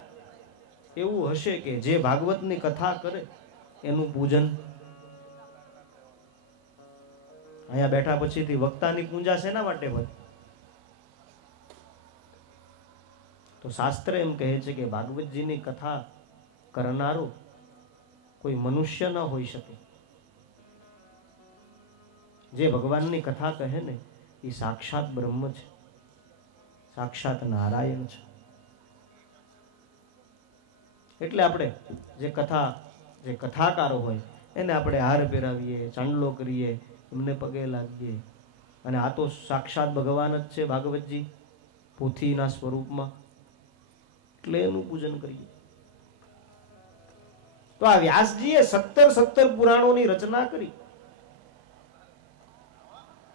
એવું હશે કે જે ભાગવતની કથા કરે એનું પૂજન. અહીંયા બેઠા પછીથી વક્તાની પૂજા શેના માટે હોય? તો શાસ્ત્ર એમ કહે છે કે ભાગવતજીની કથા કરનારો કોઈ મનુષ્ય ન હોઈ શકે. જે ભગવાનની કથા કહે ને એ સાક્ષાત બ્રહ્મ છે, સાક્ષાત નારાયણ છે. એટલે આપણે જે કથાકારો હોય એને આપણે હાર પહેરાવીએ, ચાંદલો કરીએ, એમને પગે લાગીએ. અને આ તો સાક્ષાત ભગવાન જ છે ભાગવતજી પોથીના સ્વરૂપમાં, એટલે એનું પૂજન કરીએ. તો આ વ્યાસજીએ 17 પુરાણોની રચના કરી.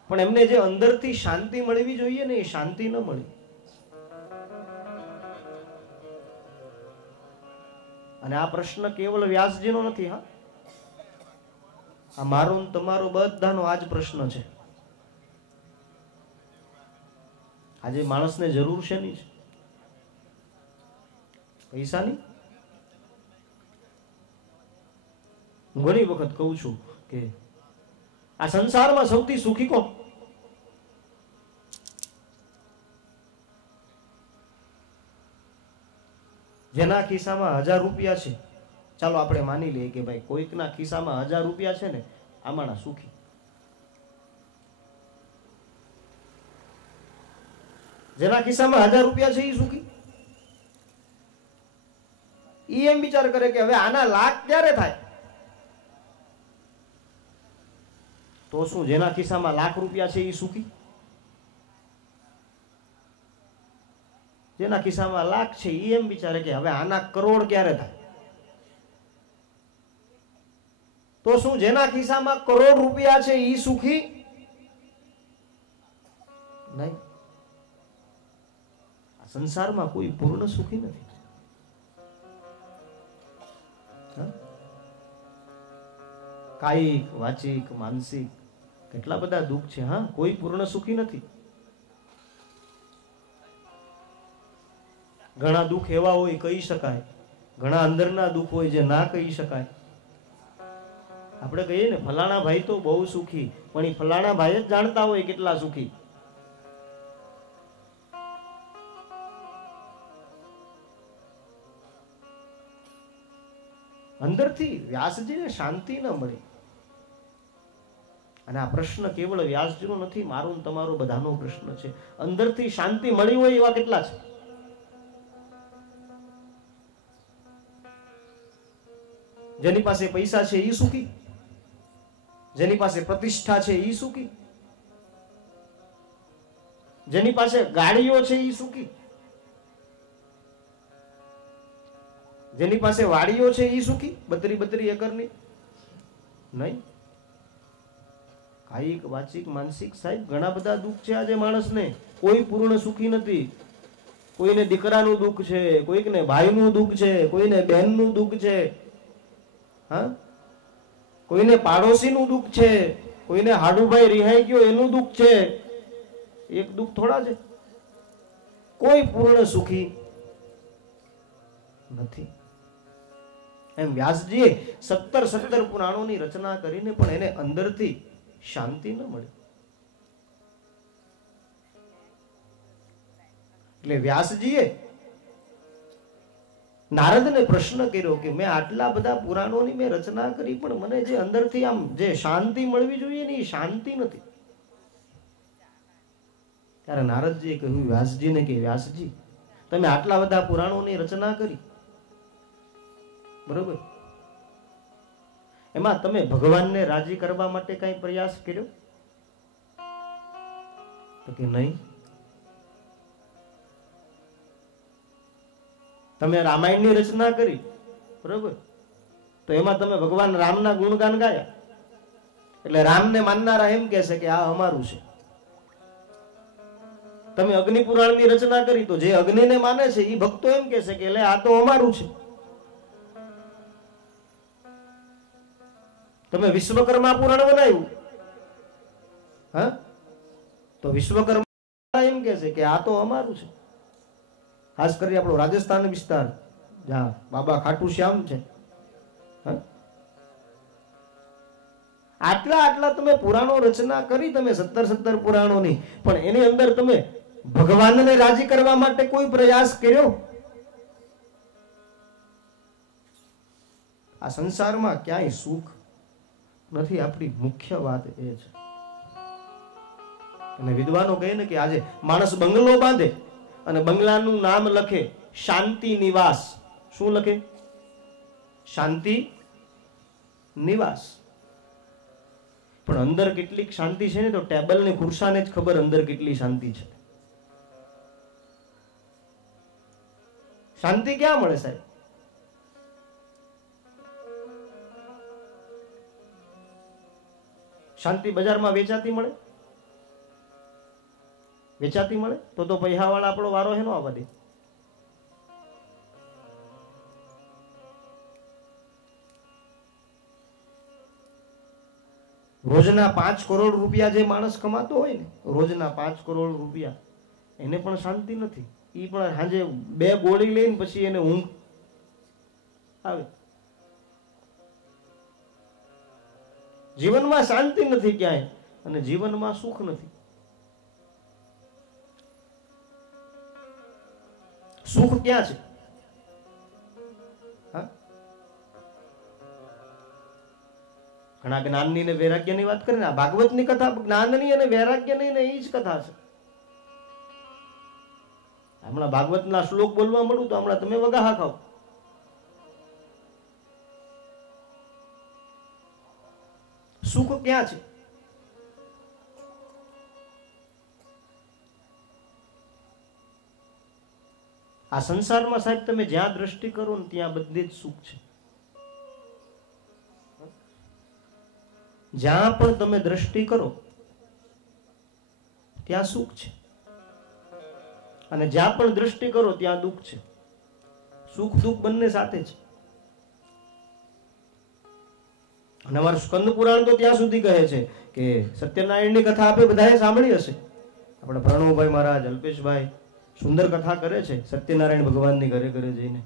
પણ એમને જે અંદરથી શાંતિ મળવી જોઈએ ને એ શાંતિ ન મળી. અને આ પ્રશ્ન કેવળ વ્યાસજીનો નથી. હા, આ મારો ને તમારો બધાનો આ જ પ્રશ્ન છે. આજે માણસને જરૂર છે નહીં, પૈસાની. હું ઘણી વખત કહું છું કે આ સંસારમાં સૌથી સુખી કોણ? જેના ખિસ્સામાં 1000 રૂપિયા છે. ચાલો આપણે માની લઈએ કે ભાઈ કોઈકના ખિસ્સામાં 1000 રૂપિયા છે ને, આમાંના સુખી. જેના ખિસ્સામાં 1000 રૂપિયા છે એ સુખી. ઈ એમ વિચાર કરે કે હવે આના લાખ ક્યારે થાય? તો શું જેના ખિસ્સામાં લાખ રૂપિયા છે એ સુખી? જેના ખિસ્સામાં લાખ છે એ એમ વિચારે કે હવે આના કરોડ ક્યારે થાય? તો શું જેના ખિસ્સામાં કરોડ રૂપિયા છે એ સુખી નહીં? સંસારમાં કોઈ પૂર્ણ સુખી નથી. કાયિક, વાચિક, માનસિક કેટલા બધા દુઃખ છે. હા, કોઈ પૂર્ણ સુખી નથી. ઘણા દુઃખ એવા હોય કહી શકાય, ઘણા અંદરના દુઃખ હોય જે ના કહી શકાય. આપણે કહીએ ને ફલાણા ભાઈ તો બહુ સુખી, પણ એ ફલાણા ભાઈ જ જાણતા હોય કેટલા સુખી. અંદરથી વ્યાસજીને શાંતિ ન મળી. અને આ પ્રશ્ન કેવળ વ્યાસજીનો નથી, મારો ને તમારો બધાનો પ્રશ્ન છે. અંદરથી શાંતિ મળી હોય એવા કેટલા છે? જેની પાસે પૈસા છે એ સુખી, જેની પાસે પ્રતિષ્ઠા છે એ સુખી, જેની પાસે ગાડીઓ છે એ સુખી, જેની પાસે વાડીઓ છે એ સુખી 32 એકરની નહીં. કાયિક, વાચિક, માનસિક સાહેબ ઘણા બધા દુઃખ છે આજે માણસને. કોઈ પૂર્ણ સુખી નથી. કોઈને દીકરાનું દુઃખ છે, કોઈકને ભાઈનું દુઃખ છે, કોઈને બહેનનું દુઃખ છે, હા, કોઈને પાડોશીનું દુઃખ છે, કોઈને હાડુભાઈ રિહાઈ ગયો એનું દુઃખ છે. એક દુઃખ થોડા છે? કોઈ પૂર્ણ સુખી નથી. એમ વ્યાસજીએ 17 પુરાણોની રચના કરીને પણ એને અંદરથી શાંતિ ન મળી. એટલે વ્યાસજીએ નારદને પ્રશ્ન કર્યો કે મેં આટલા બધા પુરાણોની મેં રચના કરી પણ મને જે અંદરથી આમ જે શાંતિ મળવી જોઈએ ને એ શાંતિ નથી. ત્યારે નારદજીએ કહ્યું વ્યાસજીને કે વ્યાસજી, તમે આટલા બધા પુરાણોની રચના કરી, બરોબર, એમાં તમે ભગવાનને રાજી કરવા માટે કઈ પ્રયાસ કર્યો? તો કે નહીં. તમે રામાયણની રચના કરી, બરોબર, તો એમાં તમે ભગવાન રામના ગુણગાન ગાયા, એટલે રામને માનનારા એમ કહે છે કે આ અમારું છે. તમે અગ્નિ પુરાણની રચના કરી, તો જે અગ્નિને માને છે એ ભક્તો એમ કહે છે કે એટલે આ તો અમારું છે. તમે વિશ્વકર્મા પુરાણ બનાવ્યું, હા, તો વિશ્વકર્મા એમ કહે છે કે આ તો અમારું છે. ખાસ કરી આપણો રાજસ્થાન વિસ્તાર જ્યાં બાબા ખાટુ શ્યામ છે, આટલા તમે પુરાણો રચના કરી, તમે 17 પુરાણોની, પણ એની અંદર તમે ભગવાનને રાજી કરવા માટે કોઈ પ્રયાસ કર્યો? આ સંસારમાં ક્યાંય સુખ નથી. આપણી મુખ્ય વાત એ છે. અને વિદ્વાનો કહે ને કે આજે માણસ બંગલો બાંધે અને બંગલાનું નામ લખે શાંતિ નિવાસ. શું લખે? શાંતિ નિવાસ. પણ અંદર કેટલીક શાંતિ છે ને, તો ટેબલ ને ખુરશાને જ ખબર અંદર કેટલી શાંતિ છે. શાંતિ ક્યાં મળે સાહેબ? શાંતિ બજારમાં વેચાતી મળે? વેચાતી મળે તો પૈસા વાળા આપણો વારો હેનો આવવા દે? રોજના 5 કરોડ રૂપિયા જે માણસ કમાતો હોય ને, રોજના 5 કરોડ રૂપિયા, એને પણ શાંતિ નથી. એ પણ સાંજે 2 ગોળી લઈને પછી એને ઊંઘ આવે. જીવનમાં શાંતિ નથી ક્યાંય, અને જીવનમાં સુખ નથી. સુખ ક્યાં છે? ઘણા જ્ઞાનની ને વૈરાગ્યની વાત કરે ને, ભાગવતની કથા જ્ઞાનની અને વૈરાગ્યની ને એ જ કથા છે. હમણાં ભાગવતના શ્લોક બોલવા મળું તો હમણાં તમે વગાહા ખાવ. સુખ ક્યાં છે? આ સંસારમાં સાહેબ તમે જ્યાં દ્રષ્ટિ કરો ને ત્યાં બધે જ સુખ છે. જ્યાં પણ તમે દ્રષ્ટિ કરો ત્યાં સુખ છે, અને જ્યાં પણ દ્રષ્ટિ કરો ત્યાં દુઃખ છે. સુખ દુઃખ બંને સાથે છે. અને અમારું સ્કંદ પુરાણ તો ત્યાં સુધી કહે છે કે સત્યનારાયણની કથા આપણે બધાએ સાંભળી હશે. આપણે પ્રણવભાઈ મહારાજ, અલ્પેશભાઈ સુંદર કથા કરે છે સત્યનારાયણ ભગવાનની ઘરે ઘરે જઈને.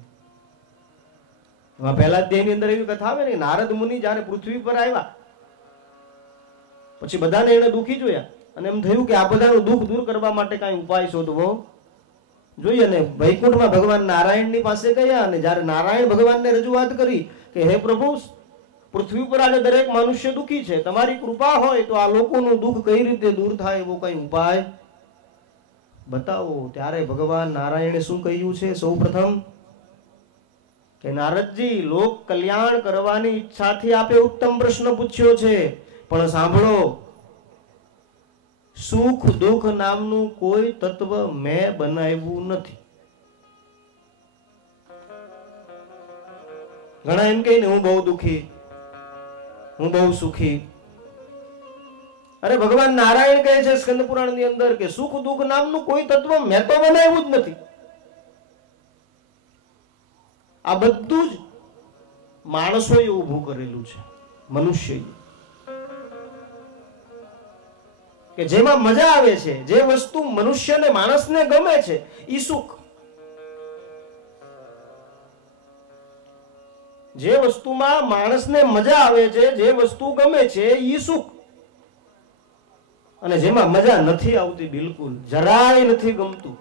એમાં પહેલા અધ્યાયની અંદર એવી કથા આવે ને, નારદ મુનિ જયારે પૃથ્વી પર આવ્યા પછી બધાને એને દુઃખી જોયા, અને એમ થયું કે આ બધાનું દુઃખ દૂર કરવા માટે કઈ ઉપાય શોધવો જોઈએ. ને વૈકુંઠમાં ભગવાન નારાયણની પાસે ગયા, અને જયારે નારાયણ ભગવાનને રજૂઆત કરી કે હે પ્રભુ, પૃથ્વી પર આજે દરેક મનુષ્ય દુઃખી છે, તમારી કૃપા હોય તો આ લોકોનું દુઃખ કઈ રીતે દૂર થાય એવો કઈ ઉપાય બતાવો. ત્યારે ભગવાન નારાયણે શું કહ્યું છે? સૌ પ્રથમ કે નારદજી, લોક કલ્યાણ કરવાની ઈચ્છાથી આપે ઉત્તમ પ્રશ્ન પૂછ્યો છે, પણ સાંભળો, સુખ દુઃખ નામનું કોઈ તત્વ મેં બનાવ્યું નથી. ઘણા એમ કહે ને, હું બહુ દુઃખી, હું બહુ સુખી. અરે ભગવાન નારાયણ કહે છે સ્કંદ પુરાણ ની અંદર કે સુખ દુઃખ નામનું કોઈ તત્વ મેં તો બનાવ્યું જ નથી. આ બધું જ માણસોએ ઊભું કરેલું છે, મનુષ્યએ. કે જેમાં મજા આવે છે, જે વસ્તુ મનુષ્યને માણસને ગમે છે, ઈ સુખ. જે વસ્તુમાં માણસને મજા આવે છે, જે વસ્તુ ગમે છે, ઈ સુખ. અને જેમાં મજા નથી આવતી, બિલકુલ જરાય નથી ગમતું,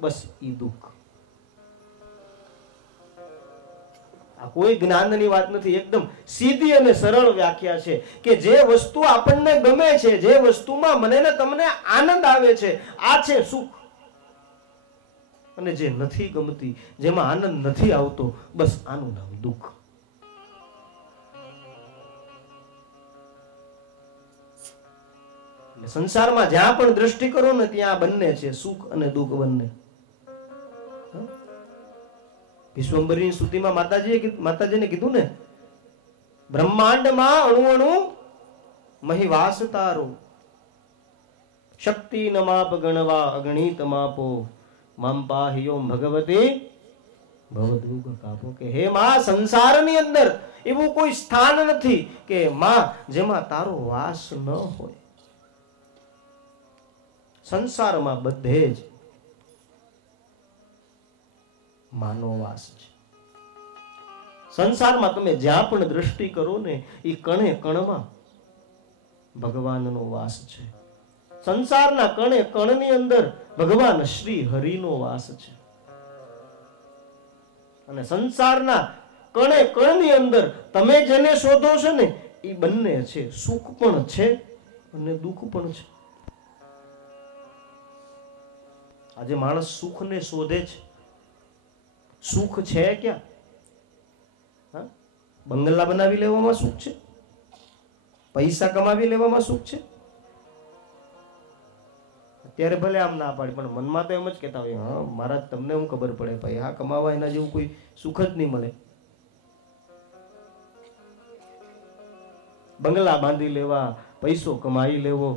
બસ ઈ દુઃખ. આ કોઈ જ્ઞાનની વાત નથી, એકદમ સીધી અને સરળ વ્યાખ્યા છે કે જે વસ્તુ આપણને ગમે છે, જે વસ્તુમાં મને ને તમને આનંદ આવે છે, આ છે સુખ. અને જે નથી ગમતી, જેમાં આનંદ નથી આવતો, બસ આનું નામ દુઃખ. સંસારમાં જ્યાં પણ દ્રષ્ટિ કરો ને ત્યાં બંને છે, સુખ અને દુઃખ બંને. વિશ્વંભરીની સ્તુતિમાં માતાજીને કીધું ને, બ્રહ્માંડમાં અણુ અણુ મહિવાસ તારો, શક્તિ ન માપ ગણવા અગણિત માપો, મમ પાહ્યો ભગવતી ભવદુઃખ કાપો. કે હે માં, સંસારની અંદર એવું કોઈ સ્થાન નથી કે માં જેમાં તારો વાસ ન હોય. સંસારમાં બધે જ માનો વાસ છે. સંસારમાં તમે જ્યાં પણ દ્રષ્ટિ કરો ને, એ કણે કણમાં ભગવાનનો વાસ છે. સંસારના કણે કણની અંદર ભગવાન શ્રી હરિનો વાસ છે. અને સંસારના કણે કણની અંદર તમે જેને શોધો છો ને, એ બંને છે, સુખ પણ છે અને દુઃખ પણ છે. આજે માણસ સુખને શોધે છે. સુખ છે ક્યાં? બંગલા બનાવી લેવામાં સુખ છે, પૈસા કમાવી લેવામાં સુખ છે. અત્યારે ભલે આમ ના પાડી, પણ મનમાં તો એમ જ કહેતા હોય, હા મહારાજ તમને હું ખબર પડે, પૈસા કમાવા એના જેવું કોઈ સુખ જ નહીં મળે. બંગલા બાંધી લેવા, પૈસો કમાઈ લેવો,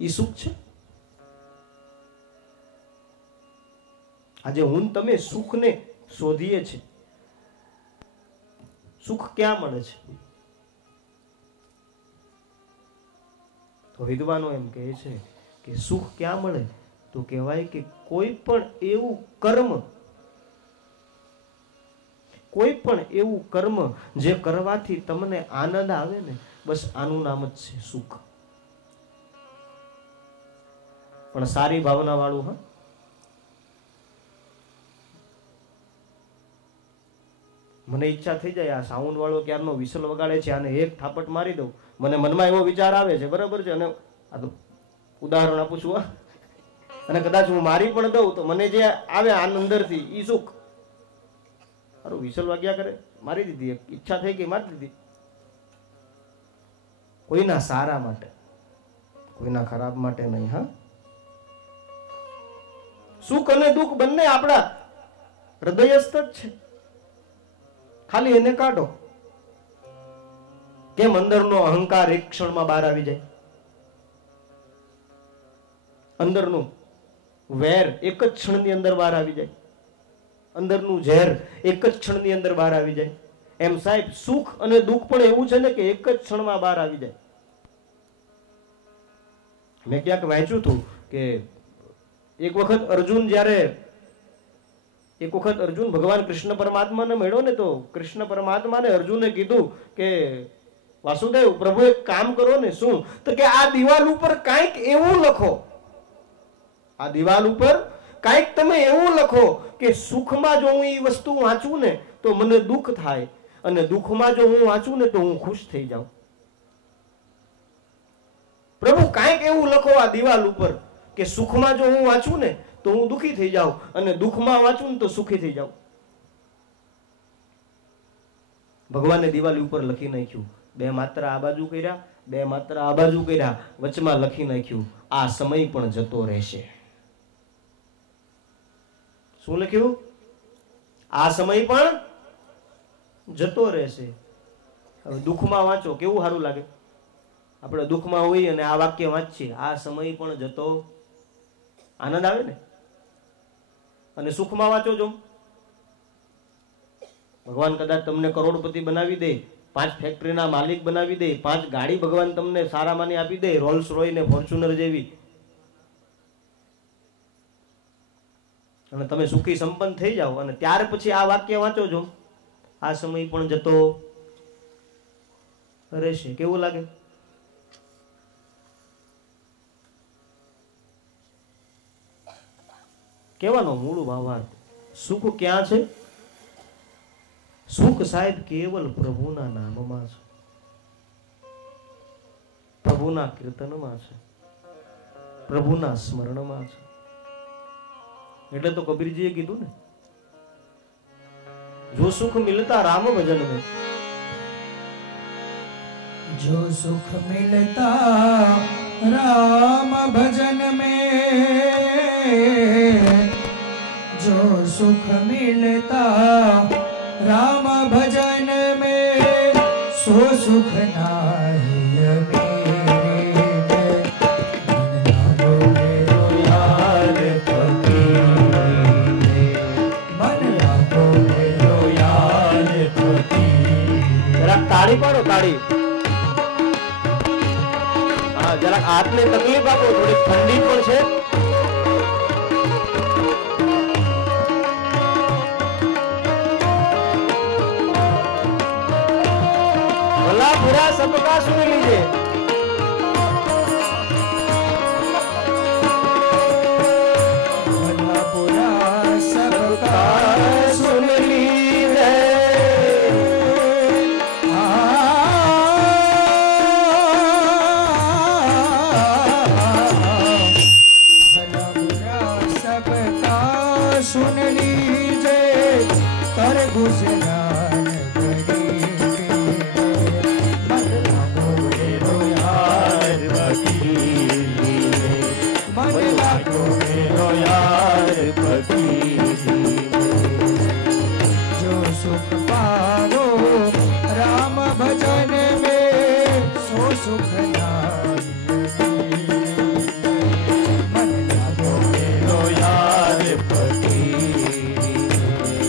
એ સુખ છે? આજે હું તમે સુખને શોધીએ છીએ. સુખ ક્યાં મળે છે? તો વિદ્વાનો એમ કહે છે કે સુખ ક્યાં મળે? તો કહેવાય કે કોઈ પણ એવું કર્મ જે કરવાથી તમને આનંદ આવે ને, બસ આનું નામ જ છે સુખ. પણ સારી ભાવના વાળું. હા, મને ઈચ્છા થઈ જાય આ સાઉન્ડ વાળો ક્યારનો વિસલ વગાડે છે, આને એક થાપટ મારી દઉં. મને મનમાં એવો વિચાર આવે છે, બરાબર છે, અને આ તો ઉદાહરણ આપું છું. અને કદાચ હું મારી પણ દઉં તો મને જે આવે અંદરથી ઈ સુખ. સારું વિસલ વાગ્યા કરે, મારી દીધી, ઈચ્છા થઈ ગઈ મારી દીધી. કોઈના સારા માટે, કોઈના ખરાબ માટે નહીં. હા, સુખ અને દુઃખ બંને આપણા હૃદયસ્થ જ છે, ખાલી એને કાઢો. કેમ અંદરનો અહંકાર એક ક્ષણમાં બહાર આવી જાય? અંદરનું વેર એક જ ક્ષણની અંદર બહાર આવી જાય. અંદરનું ઝેર એક જ ક્ષણની અંદર બહાર આવી જાય. એમ સાહેબ સુખ અને દુઃખ પણ એવું છે ને કે એક જ ક્ષણમાં બહાર આવી જાય. મેં ક્યાંક વાંચ્યું હતું કે એક વખત અર્જુન ભગવાન કૃષ્ણ પરમાત્માને મળ્યો ને, તો કૃષ્ણ પરમાત્માને અર્જુને કીધું કે વાસુદેવ પ્રભુ એક કામ કરો ને. શું? તો કે આ દિવાલ ઉપર કાંઈક એવું લખો, આ દિવાલ ઉપર કાંઈક તમે એવું લખો કે સુખમાં જો હું એ વસ્તુ વાંચું ને તો મને દુઃખ થાય, અને દુઃખમાં જો હું વાંચું ને તો હું ખુશ થઈ જાઉં. પ્રભુ કાંઈક એવું લખો આ દિવાલ ઉપર કે સુખમાં જો હું વાંચું ને તો હું દુઃખી થઈ જાઉં, અને દુઃખમાં વાંચું ને તો સુખી થઈ જાઉં. ભગવાને દિવાલ ઉપર લખી નાખ્યું, 2 માત્ર આ બાજુ કર્યા, 2 માત્ર આ બાજુ કર્યા, વચમાં લખી નાખ્યું આ સમય પણ જતો રહેશે. શું લખ્યું? આ સમય પણ જતો રહેશે. હવે દુઃખમાં વાંચો, કેવું સારું લાગે? આપણે દુઃખમાં હોઈએ અને આ વાક્ય વાંચીએ, આ સમય પણ જતો, આનંદ આવે ને. અને સુખમાં વાંચો જો, ભગવાન કદાચ તમને કરોડપતિ બનાવી દે, 5 ફેક્ટરીના માલિક બનાવી દે, 5 ગાડી ભગવાન તમને સારામાંની આપી દે, રોલ્સ રોય ને ફોર્ચ્યુનર જેવી, અને તમે સુખી સંપન્ન થઈ જાઓ, અને ત્યાર પછી આ વાક્ય વાંચો છો, આ સમય પણ જતો રહેશે. કેવું લાગે? કહેવાનો મૂળ ભાવાર્થ સુખ ક્યાં છે? સુખ સાહેબ કેવલ પ્રભુના નામમાં છે, પ્રભુના કીર્તનમાં છે, પ્રભુના સ્મરણમાં છે. એટલે તો કબીરજીએ કીધું ને, જો સુખ મિલતા રામ ભજન में, जो सुख मिलता राम भजन में, जो सुख मिलता राम भजन में, सो सुख नाहि मेरे તાળી પાડો, તાળી. હા, જરા હાથને તકલીફ આપો, થોડી ઠંડી પણ છે. ભલા બુરા સબકા સુન લીજે. भला बुरा सबका सुन लीजे. भला बुरा सबका सुन लीजे, कर गुजरान करेंगे, मन लागो मेरो यार फकीर, मन लागो मेरो यार फकीर. जो सुख पारो राम भजन में, सो सुख नाहि मन लागो मेरो यार फकीर,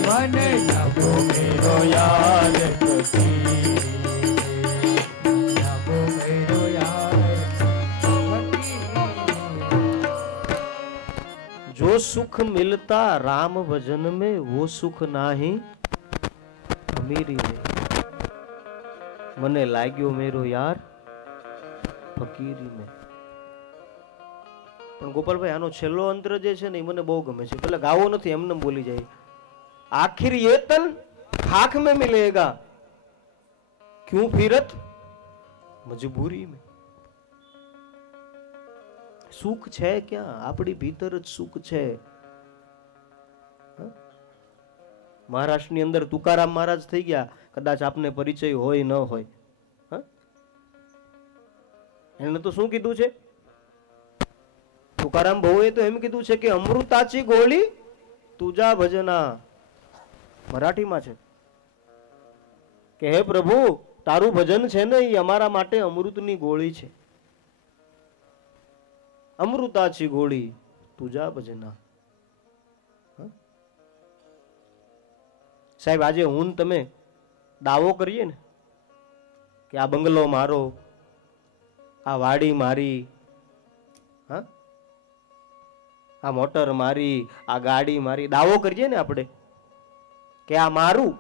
मन लागो मेरो सुख मिलता राम भजन में, वो सुख नाही अमीरी में। મને લાગ્યો મેરો યાર ફકીરી में। પણ ગોપાલભાઈ આનો છેલ્લો અંતર જે છે ને એ મને બહુ ગમે છે, પેલા ગાવો નથી એમને બોલી જાય, आखिर ये तन खाक में मिलेगा, क्यों फिरत मजबूरी में। સુખ છે ક્યાં? આપણી ભીતર જ સુખ છે। મહારાષ્ટ્રની અંદર તુકારામ મહારાજ થઈ ગયા, કદાચ આપને પરિચય હોય ન હોય। એને તો શું કીધું છે? તુકારામ બહુએ તો એમ કીધું છે કે અમૃતાચી ગોળી તુજા ભજના। મરાઠીમાં છે કે હે પ્રભુ, તારું ભજન છે ને એ અમારા માટે અમૃતની ગોળી છે। અમૃતાચી ગોળી તુજા ભજના। સાહેબ આજે હું તમે દાવો કરીએ ને કે આ બંગલો મારો, આ વાડી મારી, આ મોટર મારી, આ ગાડી મારી, દાવો કરીએ ને આપણે કે આ મારું,